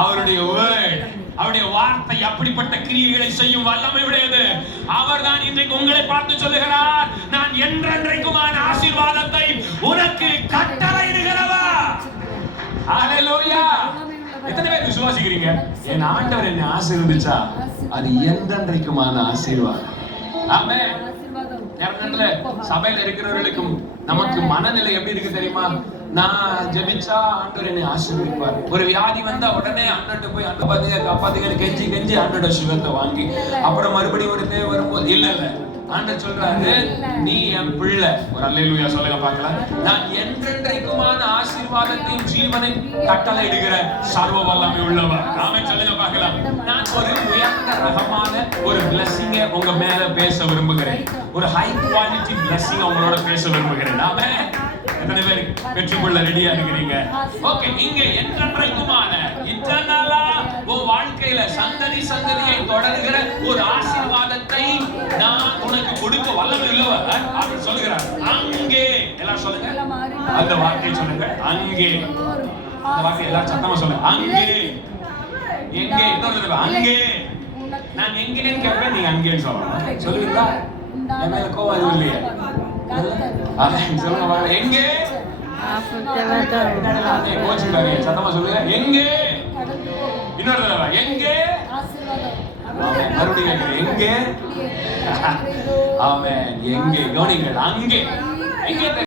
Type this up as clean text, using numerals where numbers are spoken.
அவருடைய வேர்ட், அவருடைய வார்த்தை அப்படிப்பட்ட கிரியைகளை செய்யும் வல்லமை உடையது. அவர்தான் இன்றைக்கு உங்களை பார்த்து சொல்லுகிறார், நான் என்றென்றைக்குமான ஆசீர்வாதத்தை உனக்கு கட்டளையிடுகிறவர். ஹல்லேலூயா. எத்தனை பேர் விசுவாசிக்கிறீங்க? என் ஆண்டவர் என்னை ஆசீர்வதிச்சா அது என்றென்றைக்குமான ஆசீர்வாதம். ஆமென். சபையில இருக்கிறவர்களுக்கும் நமக்கு மனநிலை எப்படி இருக்கு தெரியுமா? நான் ஜெபிச்சா ஆண்டவர் என்னை ஆசீர்வதிப்பார். ஒரு வியாதி வந்தா உடனே ஆண்டவர்ட்ட போய் காப்பாத்துங்க கெஞ்சி கெஞ்சி ஆண்டோட சுகத்தை வாங்கி அப்புறம் மறுபடியும் ஒரு தேவை வரும்போது இல்ல ஆண்டவர் சொல்றாரு, நீ என் பிள்ளை. ஒரு அல்லேலூயா சொல்லுங்க பார்க்கலாம். நான் என்றென்றைக்குமான ஆசீர்வாதத்தையும் ஜீவனையும் கட்டளையிடுகிற சர்வ வல்லமை உள்ளவர். ஆமென் சொல்லுங்க பார்க்கலாம். நான் ஒரு உயர்ந்த ரகமான ஒரு பிளெஸிங்கை உங்க மேல பேச விரும்புகிறேன். ஒரு ஹை குவாலிட்டி பிளெஸிங் உங்களோட பேச விரும்புகிறேன். ஆமென். எத்தனை பேர் வெற்றிக்குள்ள ரெடியா இருக்கிறீங்க? ஓகே, இங்க என்றென்றைக்குமான இட்டர்னலா உன் வாழ்க்கையில சந்ததி சந்ததியை தொடர்கிற ஒரு ஆசீர்வாதத்தை நான் உனக்கு கொடுக்க வல்லமை உள்ளவர் அப்படின்னு சொல்லுகிறார். அங்கே எல்லாரும் சொல்லுங்க, அந்த வார்த்தையை சொல்லுங்க. அங்கே, அந்த வார்த்தை எல்லாரும் சத்தமா சொல்லுங்க. அங்கே, எங்கே, இன்னொரு தடவை அங்கே. நான் எங்கேன்னு கேட்பேன், நீங்க அங்கேன்னு சொல்லணும். சொல்லுவீங்களா? என் மேல கோவம் எதுவும் இல்லையே? சொல்லுங்க, எங்கே? கோச்சுக்காரே சத்தமா சொல்லுங்க. எங்கே? இன்னொரு தடவை எங்கே? மறுபடியும் எங்கே? ஆமென். எங்கே? கவனிங்கள். அங்கே. எங்கே